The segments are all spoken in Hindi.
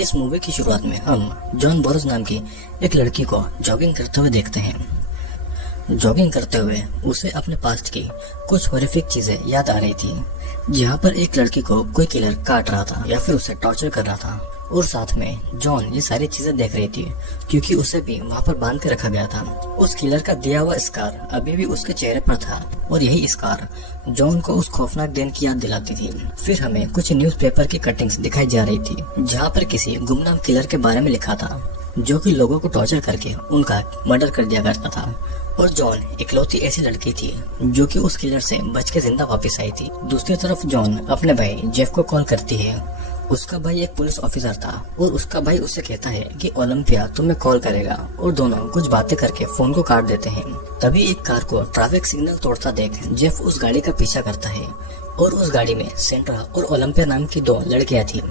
इस मूवी की शुरुआत में हम जॉन बोरोज नाम की एक लड़की को जॉगिंग करते हुए देखते हैं। जॉगिंग करते हुए उसे अपने पास्ट की कुछ हॉरिफिक चीजें याद आ रही थी, जहाँ पर एक लड़की को कोई किलर काट रहा था या फिर उसे टॉर्चर कर रहा था, और साथ में जॉन ये सारी चीजें देख रही थी क्योंकि उसे भी वहाँ पर बांध के रखा गया था। उस किलर का दिया हुआ स्कार अभी भी उसके चेहरे पर था और यही स्कार जॉन को उस खौफनाक दिन की याद दिलाती थी। फिर हमें कुछ न्यूज़पेपर की कटिंग्स दिखाई जा रही थी, जहाँ पर किसी गुमनाम किलर के बारे में लिखा था जो कि लोगों को टॉर्चर करके उनका मर्डर कर दिया करता था। और जॉन इकलौती ऐसी लड़की थी जो कि उस किलर से बच के जिंदा वापस आई थी। दूसरी तरफ जॉन अपने भाई जेफ को कॉल करती है। उसका भाई एक पुलिस ऑफिसर था और उसका भाई उससे कहता है कि ओलंपिया तुम्हें कॉल करेगा, और दोनों कुछ बातें करके फोन को काट देते हैं। तभी एक कार को ट्रैफिक सिग्नल तोड़ता देख जेफ उस गाड़ी का पीछा करता है और उस गाड़ी में सेंड्रा और ओलंपिया नाम की दो लड़कियां थी।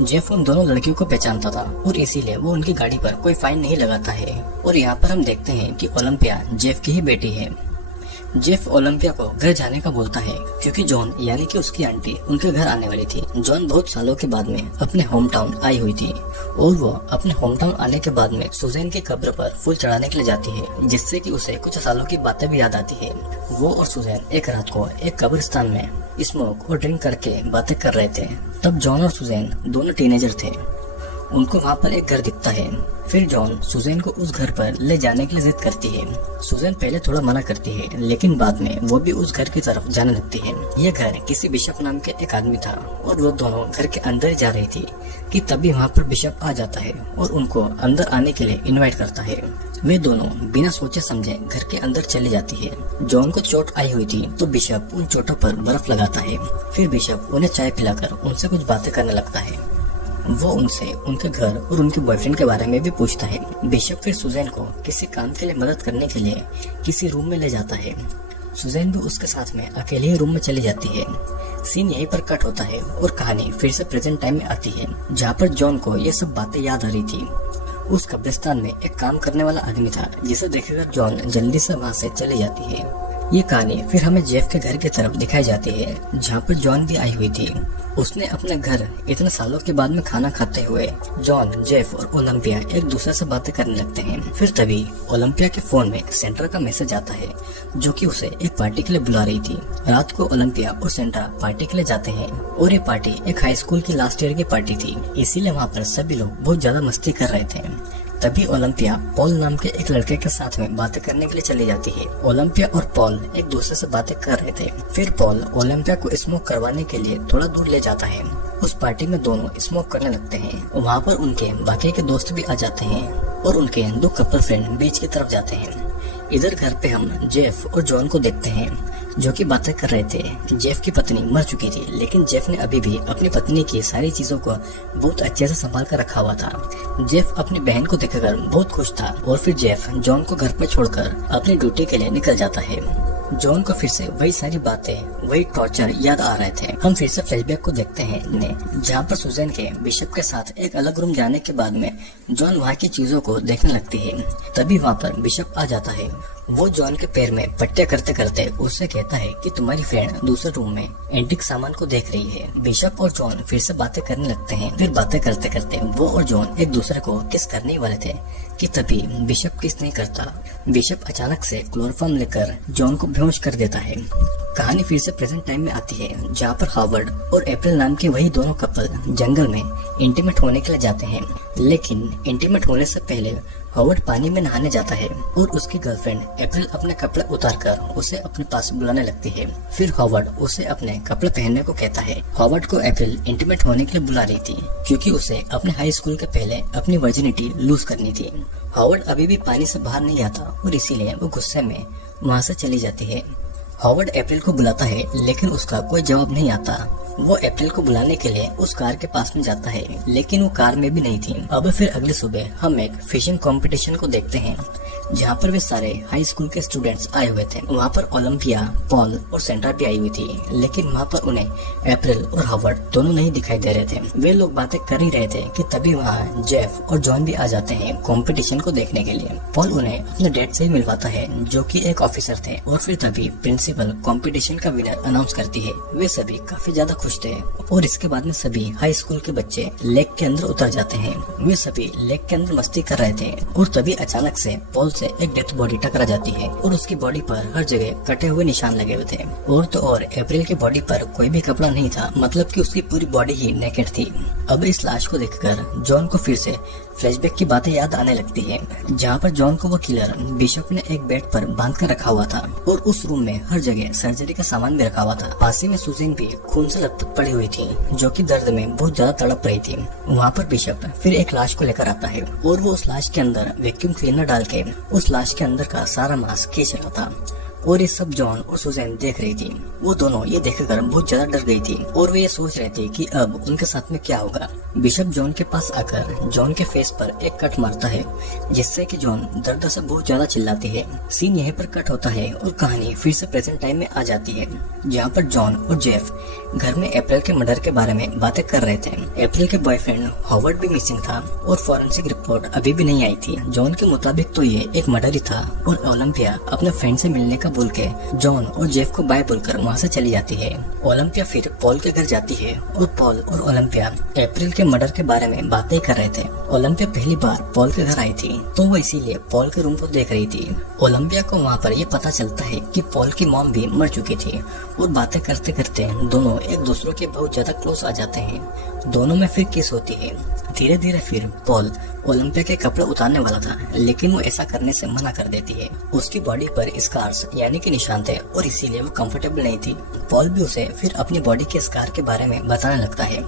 जेफ उन दोनों लड़कियों को पहचानता था और इसीलिए वो उनकी गाड़ी पर कोई फाइन नहीं लगाता है। और यहाँ पर हम देखते हैं कि ओलंपिया जेफ की ही बेटी है। जेफ ओलंपिया को घर जाने का बोलता है क्योंकि जॉन यानी कि उसकी आंटी उनके घर आने वाली थी। जॉन बहुत सालों के बाद में अपने होम टाउन आई हुई थी और वो अपने होम टाउन आने के बाद में सुजैन की कब्र पर फूल चढ़ाने के लिए जाती है, जिससे कि उसे कुछ सालों की बातें भी याद आती है। वो और सुजैन एक रात को एक कब्रिस्तान में स्मोक और ड्रिंक करके बातें कर रहे थे। तब जॉन और सुजैन दोनों टीनेजर थे। उनको वहाँ पर एक घर दिखता है। फिर जॉन सुजैन को उस घर पर ले जाने के लिए जिद करती है। सुजैन पहले थोड़ा मना करती है, लेकिन बाद में वो भी उस घर की तरफ जाने लगती है। ये घर किसी बिशप नाम के एक आदमी था और वो दोनों घर के अंदर ही जा रही थी कि तभी वहाँ पर बिशप आ जाता है और उनको अंदर आने के लिए इनवाइट करता है। वे दोनों बिना सोचे समझे घर के अंदर चली जाती है। जॉन को चोट आई हुई थी तो बिशप उन चोटों पर बर्फ लगाता है। फिर बिशप उन्हें चाय पिलाकर उनसे कुछ बातें करने लगता है। वो उनसे उनके घर और उनके बॉयफ्रेंड के बारे में भी पूछता है। बिशप फिर सुजैन को किसी काम के लिए मदद करने के लिए किसी रूम में ले जाता है। सुजैन भी उसके साथ में अकेले ही रूम में चली जाती है। सीन यहीं पर कट होता है और कहानी फिर से प्रेजेंट टाइम में आती है, जहाँ पर जॉन को ये सब बातें याद आ रही थी। उस कब्रिस्तान में एक काम करने वाला आदमी था, जिसे देखकर जॉन जल्दी से वहाँ से चली जाती है। ये कहानी फिर हमें जेफ के घर की तरफ दिखाई जाती है, जहाँ पर जॉन भी आई हुई थी। उसने अपने घर इतने सालों के बाद में खाना खाते हुए जॉन, जेफ और ओलंपिया एक दूसरे से बातें करने लगते हैं। फिर तभी ओलंपिया के फोन में सेंड्रा का मैसेज आता है, जो कि उसे एक पार्टी के लिए बुला रही थी। रात को ओलंपिया और सेंड्रा पार्टी के लिए जाते हैं और ये पार्टी एक हाई स्कूल की लास्ट ईयर की पार्टी थी, इसीलिए वहाँ पर सभी लोग बहुत ज्यादा मस्ती कर रहे थे। तभी ओलंपिया पॉल नाम के एक लड़के के साथ में बातें करने के लिए चली जाती है। ओलंपिया और पॉल एक दूसरे से बातें कर रहे थे। फिर पॉल ओलंपिया को स्मोक करवाने के लिए थोड़ा दूर ले जाता है। उस पार्टी में दोनों स्मोक करने लगते हैं। वहाँ पर उनके बाकी के दोस्त भी आ जाते हैं और उनके दो कपल फ्रेंड बीच की तरफ जाते हैं। इधर घर पे हम जेफ और जॉन को देखते हैं, जो कि बातें कर रहे थे। जेफ की पत्नी मर चुकी थी, लेकिन जेफ ने अभी भी अपनी पत्नी की सारी चीजों को बहुत अच्छे से संभाल कर रखा हुआ था। जेफ अपनी बहन को देखकर बहुत खुश था और फिर जेफ जॉन को घर पे छोड़कर अपनी ड्यूटी के लिए निकल जाता है। जॉन को फिर से वही सारी बातें, वही टॉर्चर याद आ रहे थे। हम फिर से फ्लैशबैक को देखते हैं, जहाँ पर सुजैन के बिशप के साथ एक अलग रूम जाने के बाद में जॉन वहाँ की चीजों को देखने लगती है। तभी वहाँ पर बिशप आ जाता है। वो जॉन के पैर में पट्टे करते करते उससे कहता है कि तुम्हारी फ्रेंड दूसरे रूम में एंटीक सामान को देख रही है। बिशप और जॉन फिर से बातें करने लगते हैं। फिर बातें करते करते वो और जॉन एक दूसरे को किस करने वाले थे कि तभी बिशप किस नहीं करता। बिशप अचानक से क्लोरोफॉर्म लेकर जॉन को बेहोश कर देता है। कहानी फिर से प्रेजेंट टाइम में आती है, जहाँ पर हावर्ड और अप्रैल नाम के वही दोनों कपल जंगल में इंटीमेट होने के लिए जाते हैं। लेकिन इंटीमेट होने से पहले हावर्ड पानी में नहाने जाता है और उसकी गर्लफ्रेंड अप्रैल अपने कपड़े उतारकर उसे अपने पास बुलाने लगती है। फिर हावर्ड उसे अपने कपड़े पहनने को कहता है। हावर्ड को अप्रैल इंटीमेट होने के लिए बुला रही थी क्योंकि उसे अपने हाई स्कूल के पहले अपनी वर्जिनिटी लूज करनी थी। हावर्ड अभी भी पानी से बाहर नहीं आता और इसीलिए वो गुस्से में वहाँ से चली जाती है। हावर्ड अप्रैल को बुलाता है, लेकिन उसका कोई जवाब नहीं आता। वो अप्रैल को बुलाने के लिए उस कार के पास में जाता है, लेकिन वो कार में भी नहीं थी। अब फिर अगली सुबह हम एक फिशिंग कंपटीशन को देखते हैं, जहाँ पर वे सारे हाई स्कूल के स्टूडेंट्स आए हुए थे। वहाँ पर ओलंपिया, पॉल और सेंड्रा भी आई हुई थी, लेकिन वहाँ पर उन्हें अप्रैल और हॉवर्ड दोनों नहीं दिखाई दे रहे थे। वे लोग बातें कर ही रहे थे कि तभी वहाँ जेफ और जॉन भी आ जाते हैं कंपटीशन को देखने के लिए। पॉल उन्हें अपने डैड से ही मिलवाता है, जो कि एक ऑफिसर थे, और फिर तभी प्रिंसिपल कंपटीशन का विनर अनाउंस करती है। वे सभी काफी ज्यादा खुश थे और इसके बाद में सभी हाई स्कूल के बच्चे लेक के अंदर उतर जाते हैं। वे सभी लेक के अंदर मस्ती कर रहे थे और तभी अचानक से पॉल से एक डेथ बॉडी टकरा जाती है और उसकी बॉडी पर हर जगह कटे हुए निशान लगे हुए थे। और तो और अप्रैल की बॉडी पर कोई भी कपड़ा नहीं था, मतलब कि उसकी पूरी बॉडी ही नेकेड थी। अब इस लाश को देखकर जॉन को फिर से फ्लैशबैक की बातें याद आने लगती है, जहाँ पर जॉन को वो किलर बिशप ने एक बेड पर बांध कर रखा हुआ था और उस रूम में हर जगह सर्जरी का सामान भी रखा हुआ था। पास ही में सुजैन भी खून से लथपथ पड़ी हुई थी, जो कि दर्द में बहुत ज्यादा तड़प रही थी। वहाँ पर बिशप फिर एक लाश को लेकर आता है और वो उस लाश के अंदर वैक्यूम क्लीनर डाल के उस लाश के अंदर का सारा मांस खींच रहा था। और ये सब जॉन और सुजैन देख रही थी। वो दोनों ये देखकर बहुत ज्यादा डर गई थी और वे ये सोच रहे थे कि अब उनके साथ में क्या होगा। बिशप जॉन के पास आकर जॉन के फेस पर एक कट मारता है, जिससे कि जॉन दर्द से बहुत ज्यादा चिल्लाती है। सीन यहीं पर कट होता है और कहानी फिर से प्रेजेंट टाइम में आ जाती है, जहाँ पर जॉन और जेफ घर में अप्रैल के मर्डर के बारे में बातें कर रहे थे। अप्रैल के बॉयफ्रेंड हॉवर्ड भी मिसिंग था और फॉरेंसिक रिपोर्ट अभी भी नहीं आई थी। जॉन के मुताबिक तो ये एक मर्डर ही था और ओलंपिया अपने फ्रेंड से मिलने का बोल के जॉन और जेफ को बाय बोलकर वहाँ से चली जाती है। ओलंपिया फिर पॉल के घर जाती है और पॉल और ओलंपिया अप्रैल के मर्डर के बारे में बातें कर रहे थे। ओलंपिया पहली बार पॉल के घर आई थी, तो वो इसीलिए पॉल के रूम को देख रही थी। ओलंपिया को वहाँ पर ये पता चलता है कि पॉल की मॉम भी मर चुकी थी और बातें करते करते दोनों एक दूसरे के बहुत ज्यादा क्लोज आ जाते हैं। दोनों में फिर किस होती है। धीरे धीरे फिर पॉल ओलंपिया के कपड़े उतारने वाला था, लेकिन वो ऐसा करने से मना कर देती है। उसकी बॉडी पर स्कार्स यानी कि निशान थे और इसीलिए वो कंफर्टेबल नहीं थी। पॉल भी उसे फिर अपनी बॉडी के स्कार के बारे में बताने लगता है।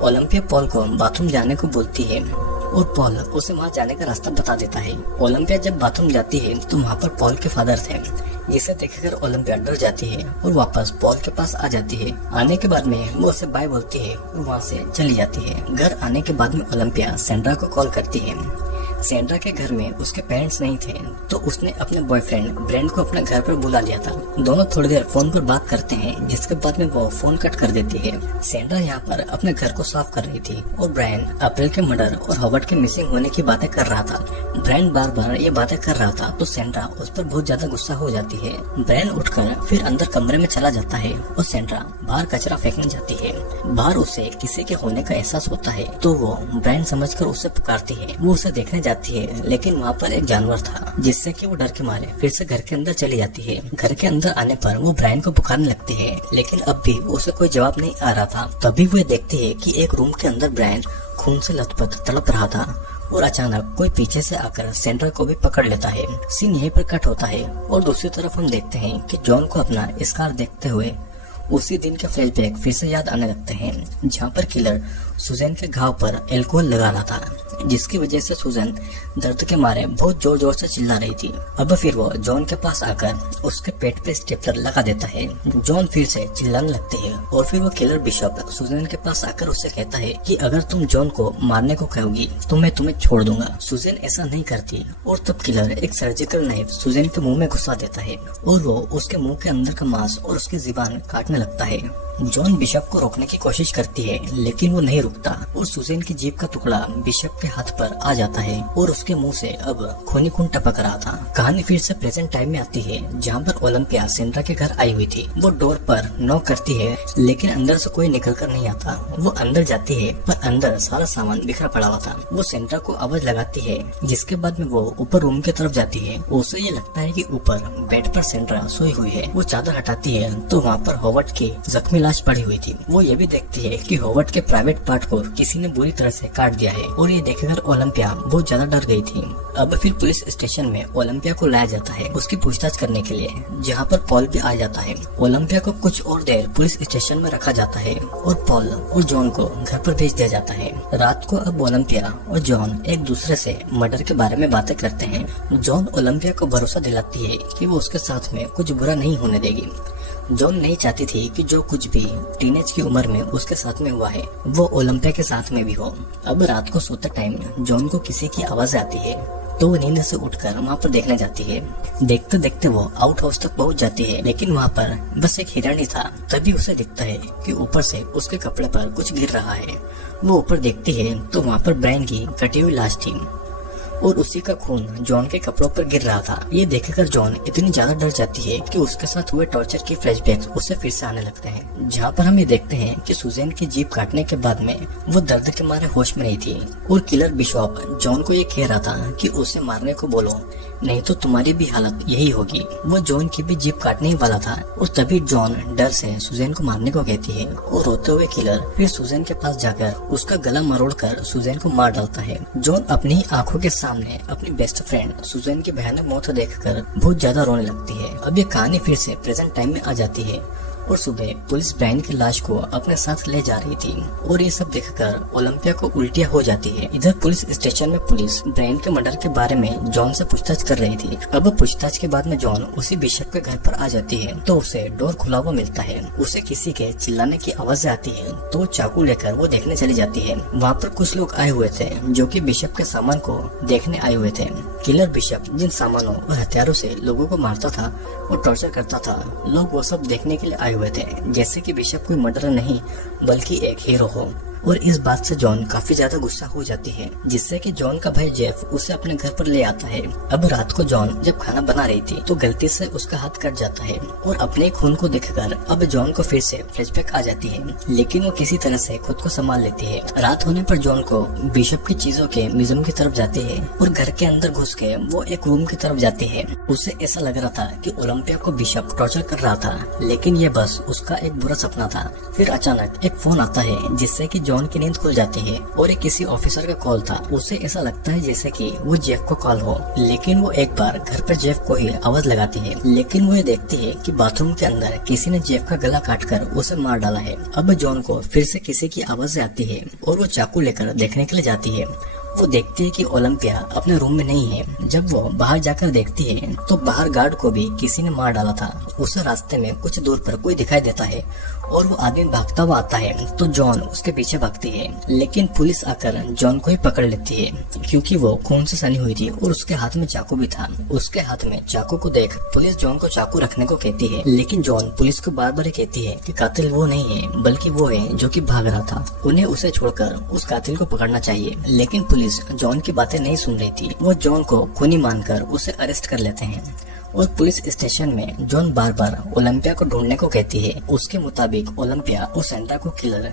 ओलंपिया पॉल को बाथरूम जाने को बोलती है और पॉल उसे वहाँ जाने का रास्ता बता देता है। ओलंपिया जब बाथरूम जाती है तो वहाँ पर पॉल के फादर थे, जिसे देखकर ओलंपिया डर जाती है और वापस पॉल के पास आ जाती है। आने के बाद में वो उसे बाय बोलती है और वहाँ से चली जाती है। घर आने के बाद में ओलंपिया सेंड्रा को कॉल करती है। सेंड्रा के घर में उसके पेरेंट्स नहीं थे, तो उसने अपने बॉयफ्रेंड ब्रेंड को अपने घर पर बुला लिया था। दोनों थोड़ी देर फोन पर बात करते हैं, जिसके बाद में वो फोन कट कर देती है। सेंड्रा यहाँ पर अपने घर को साफ कर रही थी और ब्रायन अप्रैल के मर्डर और हॉवर्ड के मिसिंग होने की बातें कर रहा था। ब्रायन बार बार ये बातें कर रहा था, तो सेंड्रा उस पर बहुत ज्यादा गुस्सा हो जाती है। ब्रायन उठकर फिर अंदर कमरे में चला जाता है और सेंड्रा बाहर कचरा फेंकने जाती है। बाहर उसे किसी के होने का एहसास होता है, तो वो ब्रायन समझकर उसे पुकारती है। वो उसे देखने जाती है, लेकिन वहाँ पर एक जानवर था, जिससे कि वो डर के मारे फिर से घर के अंदर चली जाती है। घर के अंदर आने पर वो ब्रायन को पुकारने लगती है, लेकिन अब भी उसे कोई जवाब नहीं आ रहा था। तभी वो देखती है कि एक रूम के अंदर ब्रायन खून से लथपथ तड़प रहा था और अचानक कोई पीछे से आकर सेंड्रा को भी पकड़ लेता है। सीन यहीं पर कट होता है और दूसरी तरफ हम देखते हैं कि जॉन को अपना स्कार देखते हुए उसी दिन के फ्लैशबैक फिर से याद आने लगते हैं, जहाँ पर किलर सुजैन के घाव पर अल्कोहल लगा रहा था, जिसकी वजह से सुजैन दर्द के मारे बहुत जोर जोर से चिल्ला रही थी। अब फिर वो जॉन के पास आकर उसके पेट पे स्टेपलर लगा देता है। जॉन फिर से चिल्लाने लगती है और फिर वो किलर बिशप सुजैन के पास आकर उससे कहता है कि अगर तुम जॉन को मारने को कहोगी तो मैं तुम्हें छोड़ दूंगा। सुजैन ऐसा नहीं करती और तब किलर एक सर्जिकल नाइफ सुजैन के मुंह में घुसा देता है और वो उसके मुंह के अंदर का मांस और उसकी जुबान काटने लगता है। जॉन बिशप को रोकने की कोशिश करती है, लेकिन वो नहीं रुकता और सुजैन की जीभ का टुकड़ा बिशप के हाथ पर आ जाता है और उसके मुंह से अब खूनी खून टपक रहा था। कहानी फिर से प्रेजेंट टाइम में आती है, जहाँ पर ओलंपिया सेंड्रा के घर आई हुई थी। वो डोर पर नॉक करती है, लेकिन अंदर से कोई निकल कर नहीं आता। वो अंदर जाती है, पर अंदर सारा सामान बिखरा पड़ा हुआ था। वो सेंड्रा को आवाज लगाती है, जिसके बाद में वो ऊपर रूम की तरफ जाती है। उसे ये लगता है कि ऊपर बेड पर सेंड्रा सोई हुई है। वो चादर हटाती है तो वहाँ पर हॉवर्ड की जख्मी लाश पड़ी हुई थी। वो ये भी देखती है कि हॉवर्ड के प्राइवेट पार्ट को किसी ने बुरी तरह से काट दिया है और ये देखकर ओलंपिया बहुत ज्यादा डर गई थी। अब फिर पुलिस स्टेशन में ओलंपिया को लाया जाता है उसकी पूछताछ करने के लिए, जहाँ पर पॉल भी आ जाता है। ओलंपिया को कुछ और देर पुलिस स्टेशन में रखा जाता है और पॉल और जॉन को घर पर भेज दिया जाता है। रात को अब ओलंपिया और जॉन एक दूसरे से मर्डर के बारे में बातें करते हैं। जॉन ओलंपिया को भरोसा दिलाती है कि वो उसके साथ में कुछ बुरा नहीं होने देगी। जॉन नहीं चाहती थी कि जो कुछ भी टीनेज की उम्र में उसके साथ में हुआ है वो ओलंपिया के साथ में भी हो। अब रात को सोते टाइम जॉन को किसी की आवाज आती है तो वो नींद से उठकर वहाँ पर देखने जाती है। देखते देखते वो आउट हाउस तक पहुँच जाती है, लेकिन वहाँ पर बस एक हिरण ही था। तभी उसे दिखता है कि ऊपर से उसके कपड़े पर कुछ गिर रहा है। वो ऊपर देखती है तो वहाँ पर ब्रायन की कटी हुई लाश थी और उसी का खून जॉन के कपड़ों पर गिर रहा था। ये देखकर जॉन इतनी ज्यादा डर जाती है कि उसके साथ हुए टॉर्चर की फ्लैशबैक्स उसे फिर से आने लगते हैं, जहाँ पर हम ये देखते हैं कि सुजैन की जीभ काटने के बाद में वो दर्द के मारे होश में नहीं थी और किलर बिशॉप जॉन को ये कह रहा था कि उसे मारने को बोलो, नहीं तो तुम्हारी भी हालत यही होगी। वो जॉन की भी जीभ काटने ही वाला था और तभी जॉन डर से सुजैन को मारने को कहती है और रोते हुए किलर फिर सुजैन के पास जाकर उसका गला मरोड़कर सुजैन को मार डालता है। जॉन अपनी आंखों के सामने अपनी बेस्ट फ्रेंड सुजैन की भयानक मौत देखकर बहुत ज्यादा रोने लगती है। अब ये कहानी फिर से प्रेजेंट टाइम में आ जाती है और सुबह पुलिस ब्रायन की लाश को अपने साथ ले जा रही थी और ये सब देखकर ओलंपिया को उल्टियाँ हो जाती है। इधर पुलिस स्टेशन में पुलिस ब्रायन के मर्डर के बारे में जॉन से पूछताछ कर रही थी। अब पूछताछ के बाद में जॉन उसी बिशप के घर पर आ जाती है तो उसे डोर खुला हुआ मिलता है। उसे किसी के चिल्लाने की आवाज आती है तो चाकू लेकर वो देखने चली जाती है। वहाँ पर कुछ लोग आए हुए थे जो कि बिशप के सामान को देखने आए हुए थे। किलर बिशप जिन सामानों और हथियारों से लोगों को मारता था और टॉर्चर करता था, लोग वो सब देखने के लिए आए हुए थे, जैसे कि बिशप कोई मर्डरर नहीं बल्कि एक हीरो हो। और इस बात से जॉन काफी ज्यादा गुस्सा हो जाती है, जिससे कि जॉन का भाई जेफ उसे अपने घर पर ले आता है। अब रात को जॉन जब खाना बना रही थी तो गलती से उसका हाथ कट जाता है और अपने खून को देखकर अब जॉन को फिर से फ्लैशबैक आ जाती है, लेकिन वो किसी तरह से खुद को संभाल लेती है। रात होने पर जॉन को बिशप की चीजों के म्यूजियम की तरफ जाती है और घर के अंदर घुस के वो एक रूम की तरफ जाती है। उसे ऐसा लग रहा था कि ओलंपिया को बिशप टॉर्चर कर रहा था, लेकिन ये बस उसका एक बुरा सपना था। फिर अचानक एक फोन आता है जिससे कि जॉन की नींद खुल जाती है और एक किसी ऑफिसर का कॉल था। उसे ऐसा लगता है जैसे कि वो जेफ को कॉल हो, लेकिन वो एक बार घर पर जेफ को ही आवाज लगाती है, लेकिन वो ये देखती है कि बाथरूम के अंदर किसी ने जेफ का गला काटकर उसे मार डाला है। अब जॉन को फिर से किसी की आवाज आती है और वो चाकू लेकर देखने के लिए जाती है। वो देखती है कि ओलंपिया अपने रूम में नहीं है। जब वो बाहर जाकर देखती है तो बाहर गार्ड को भी किसी ने मार डाला था। उसे रास्ते में कुछ दूर पर कोई दिखाई देता है और वो आदमी भागता हुआ आता है तो जॉन उसके पीछे भागती है, लेकिन पुलिस आकर जॉन को ही पकड़ लेती है क्योंकि वो खून से सनी हुई थी और उसके हाथ में चाकू भी था। उसके हाथ में चाकू को देख पुलिस जॉन को चाकू रखने को कहती है, लेकिन जॉन पुलिस को बार बार कहती है कि कातिल वो नहीं है बल्कि वो है जो कि भाग रहा था। उन्हें उसे छोड़कर उस कातिल को पकड़ना चाहिए, लेकिन पुलिस जॉन की बातें नहीं सुन रही थी। वो जॉन को खूनी मानकर उसे अरेस्ट कर लेते हैं और पुलिस स्टेशन में जॉन बार बार ओलंपिया को ढूंढने को कहती है। उसके मुताबिक ओलंपिया और सेंटा को किलर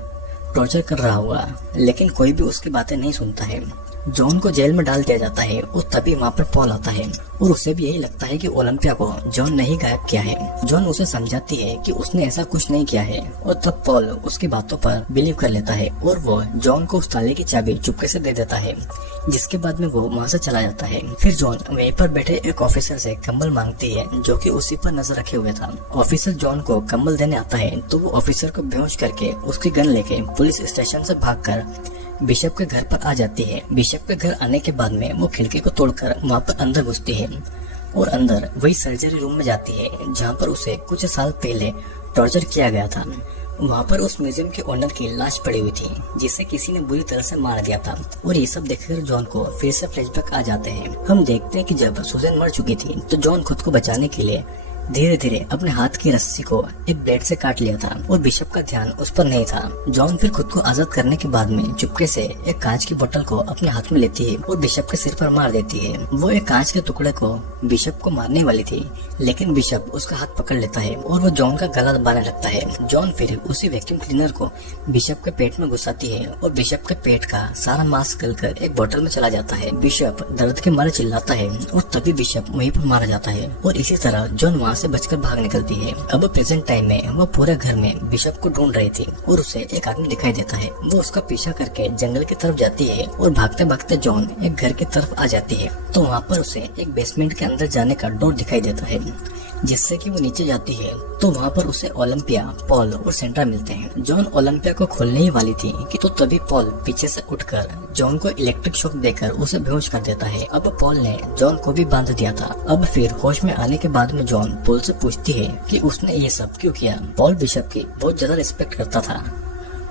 टॉर्चर कर रहा हुआ, लेकिन कोई भी उसकी बातें नहीं सुनता है। जॉन को जेल में डाल दिया जाता है और तभी वहाँ पर पॉल आता है और उसे भी यही लगता है कि ओलंपिया को जॉन ने ही गायब किया है। जॉन उसे समझाती है कि उसने ऐसा कुछ नहीं किया है और तब पॉल उसकी बातों पर बिलीव कर लेता है और वो जॉन को उस ताले की चाबी चुपके से दे देता है, जिसके बाद में वो वहाँ से चला जाता है। फिर जॉन वहीं पर बैठे एक ऑफिसर से कंबल मांगती है जो कि उसी पर नजर रखे हुए था। ऑफिसर जॉन को कंबल देने आता है तो वो ऑफिसर को बेहोश करके उसकी गन लेके पुलिस स्टेशन से भागकर बिशप के घर पर आ जाती है। बिशप के घर आने के बाद में वो खिड़की को तोड़कर वहाँ पर अंदर घुसती है और अंदर वही सर्जरी रूम में जाती है जहाँ पर उसे कुछ साल पहले टॉर्चर किया गया था। वहाँ पर उस म्यूजियम के ओनर की लाश पड़ी हुई थी जिसे किसी ने बुरी तरह से मार दिया था और ये सब देखकर जॉन को फिर से फ्लैशबैक आ जाते हैं। हम देखते हैं कि जब सुजैन मर चुकी थी तो जॉन खुद को बचाने के लिए धीरे धीरे अपने हाथ की रस्सी को एक ब्लेड से काट लिया था और बिशप का ध्यान उस पर नहीं था। जॉन फिर खुद को आजाद करने के बाद में चुपके से एक कांच की बोतल को अपने हाथ में लेती है और बिशप के सिर पर मार देती है। वो एक कांच के टुकड़े को बिशप को मारने वाली थी, लेकिन बिशप उसका हाथ पकड़ लेता है और वो जॉन का गला दबाने लगता है। जॉन फिर उसी वैक्यूम क्लीनर को बिशप के पेट में घुसाती है और बिशप के पेट का सारा मांस गलकर एक बोतल में चला जाता है। बिशप दर्द के मारे चिल्लाता है और तभी बिशप वहीं पर मारा जाता है और इसी तरह जॉन वहाँ से बचकर भाग निकलती है। अब प्रेजेंट टाइम में वो पूरे घर में बिशप को ढूंढ रही थी और उसे एक आदमी दिखाई देता है। वो उसका पीछा करके जंगल की तरफ जाती है और भागते भागते जॉन एक घर की तरफ आ जाती है तो वहाँ पर उसे एक बेसमेंट के अंदर जाने का डोर दिखाई देता है, जिससे कि वो नीचे जाती है तो वहाँ पर उसे ओलंपिया, पॉल और सेंट्रा मिलते हैं। जॉन ओलंपिया को खोलने ही वाली थी कि तो तभी पॉल पीछे से उठकर जॉन को इलेक्ट्रिक शॉक देकर उसे बेहोश कर देता है। अब पॉल ने जॉन को भी बांध दिया था। अब फिर होश में आने के बाद में जॉन पॉल से पूछती है कि उसने ये सब क्यों किया। पॉल बिशप की बहुत ज्यादा रिस्पेक्ट करता था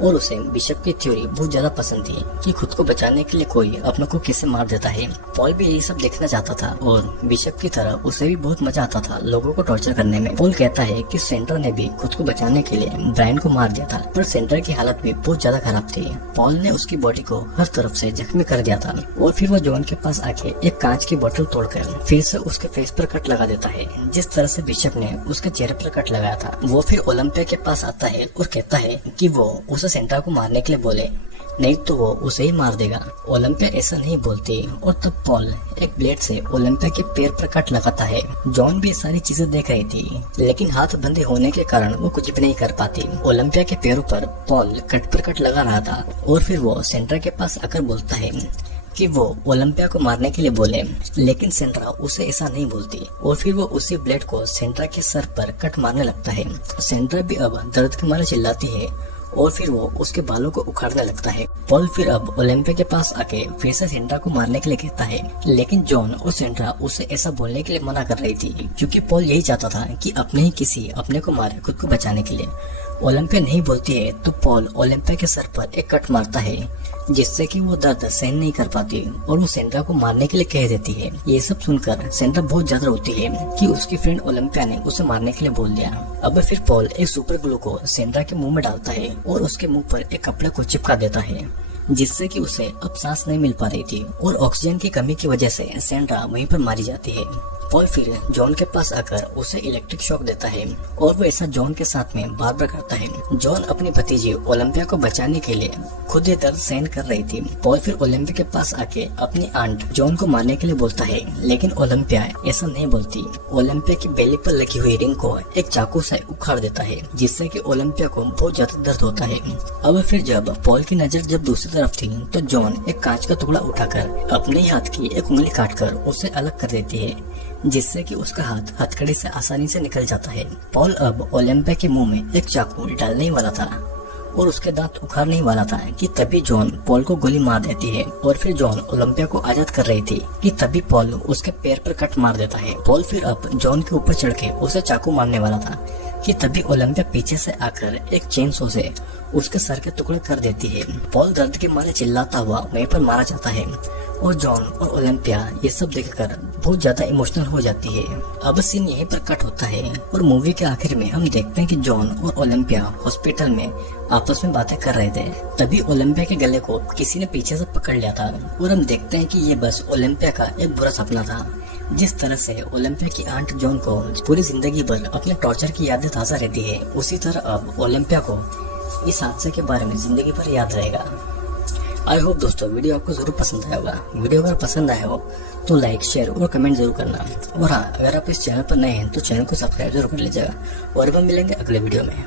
और उसे बिशप की थ्योरी बहुत ज्यादा पसंद थी कि खुद को बचाने के लिए कोई अपने को कैसे मार देता है। पॉल भी यही सब देखना चाहता था और बिशप की तरह उसे भी बहुत मजा आता था लोगों को टॉर्चर करने में। पॉल कहता है कि सेंटर ने भी खुद को बचाने के लिए ब्रायन को मार दिया था, पर सेंटर की हालत भी बहुत ज्यादा खराब थी। पॉल ने उसकी बॉडी को हर तरफ से जख्मी कर दिया था और फिर वो जॉन के पास आके एक कांच की बोतल तोड़कर फिर से उसके फेस पर कट लगा देता है, जिस तरह से बिशप ने उसके चेहरे पर कट लगाया था। वो फिर ओलंपिया के पास आता है और कहता है कि वो उसे सेंटर को मारने के लिए बोले, नहीं तो वो उसे ही मार देगा। ओलंपिया ऐसा नहीं बोलती और तब पॉल एक ब्लेड से ओलंपिया के पैर पर कट लगाता है। जॉन भी ये सारी चीजें देख रही थी, लेकिन हाथ बंधे होने के कारण वो कुछ भी नहीं कर पाती। ओलंपिया के पैरों पर पॉल कट पर कट लगा रहा था और फिर वो सेंटर के पास आकर बोलता है कि वो ओलंपिया को मारने के लिए बोले, लेकिन सेंट्रा उसे ऐसा नहीं बोलती और फिर वो उसी ब्लेड को सेंट्रा के सर पर कट मारने लगता है। सेंट्रा भी अब दर्द के मारे चिल्लाती है और फिर वो उसके बालों को उखाड़ने लगता है। पॉल फिर अब ओलंपिया के पास आके फिर से सेंट्रा को मारने के लिए कहता है, लेकिन जॉन और सेंट्रा उसे ऐसा बोलने के लिए मना कर रही थी, क्योंकि पॉल यही चाहता था कि अपने ही किसी अपने को मारे खुद को बचाने के लिए। ओलंपिया नहीं बोलती है तो पॉल ओलंपिया के सर पर एक कट मारता है, जिससे कि वो दर्द सहन नहीं कर पाती और वो सेंट्रा को मारने के लिए कह देती है। ये सब सुनकर सेंट्रा बहुत ज्यादा रोती है कि उसकी फ्रेंड ओलंपिया ने उसे मारने के लिए बोल दिया। अब फिर पॉल एक सुपर ग्लू को सेंट्रा के मुंह में डालता है और उसके मुंह पर एक कपड़े को चिपका देता है, जिससे कि उसे अब सांस नहीं मिल पा रही थी और ऑक्सीजन की कमी की वजह से सेंट्रा वहीं पर मारी जाती है। पॉल फिर जॉन के पास आकर उसे इलेक्ट्रिक शॉक देता है और वो ऐसा जॉन के साथ में बार बार करता है। जॉन अपनी भतीजी ओलंपिया को बचाने के लिए खुद ये दर्द सहन कर रही थी। पॉल फिर ओलंपिया के पास आके अपनी आंट जॉन को मारने के लिए बोलता है, लेकिन ओलंपिया ऐसा नहीं बोलती। ओलंपिया की बेली पर लगी हुई रिंग को एक चाकू से उखाड़ देता है, जिससे कि ओलंपिया को बहुत ज्यादा दर्द होता है। अब फिर जब पॉल की नजर जब दूसरी तरफ थी तो जॉन एक कांच का टुकड़ा उठाकर अपने हाथ की एक उंगली काटकर उसे अलग कर देती है, जिससे कि उसका हाथ हथकड़ी से आसानी से निकल जाता है। पॉल अब ओलंपिया के मुंह में एक चाकू डालने ही वाला था और उसके दांत उखाड़ने ही वाला था कि तभी जॉन पॉल को गोली मार देती है और फिर जॉन ओलंपिया को आजाद कर रही थी कि तभी पॉल उसके पैर पर कट मार देता है। पॉल फिर अब जॉन के ऊपर चढ़ के उसे चाकू मारने वाला था कि तभी ओलंपिया पीछे से आकर एक चेन सो से उसके सर के टुकड़े कर देती है। पॉल दर्द के मारे चिल्लाता हुआ वहीं पर मारा जाता है और जॉन और ओलंपिया ये सब देखकर बहुत ज्यादा इमोशनल हो जाती है। अब सीन यहीं पर कट होता है और मूवी के आखिर में हम देखते हैं कि जॉन और ओलंपिया हॉस्पिटल में आपस में बातें कर रहे थे। तभी ओलंपिया के गले को किसी ने पीछे से पकड़ लिया था और हम देखते हैं कि ये बस ओलंपिया का एक बुरा सपना था। जिस तरह से ओलंपिया की आंट जॉन को पूरी जिंदगी भर अपने टॉर्चर की यादें ताज़ा रहती है, उसी तरह अब ओलंपिया को इस हादसे के बारे में जिंदगी भर याद रहेगा। आई होप दोस्तों वीडियो आपको जरूर पसंद आया होगा। वीडियो अगर पसंद आया हो तो लाइक, शेयर और कमेंट जरूर करना। और हाँ, अगर आप इस चैनल पर नए हैं तो चैनल को सब्सक्राइब जरूर कर लीजिएगा और अब हम मिलेंगे अगले वीडियो में।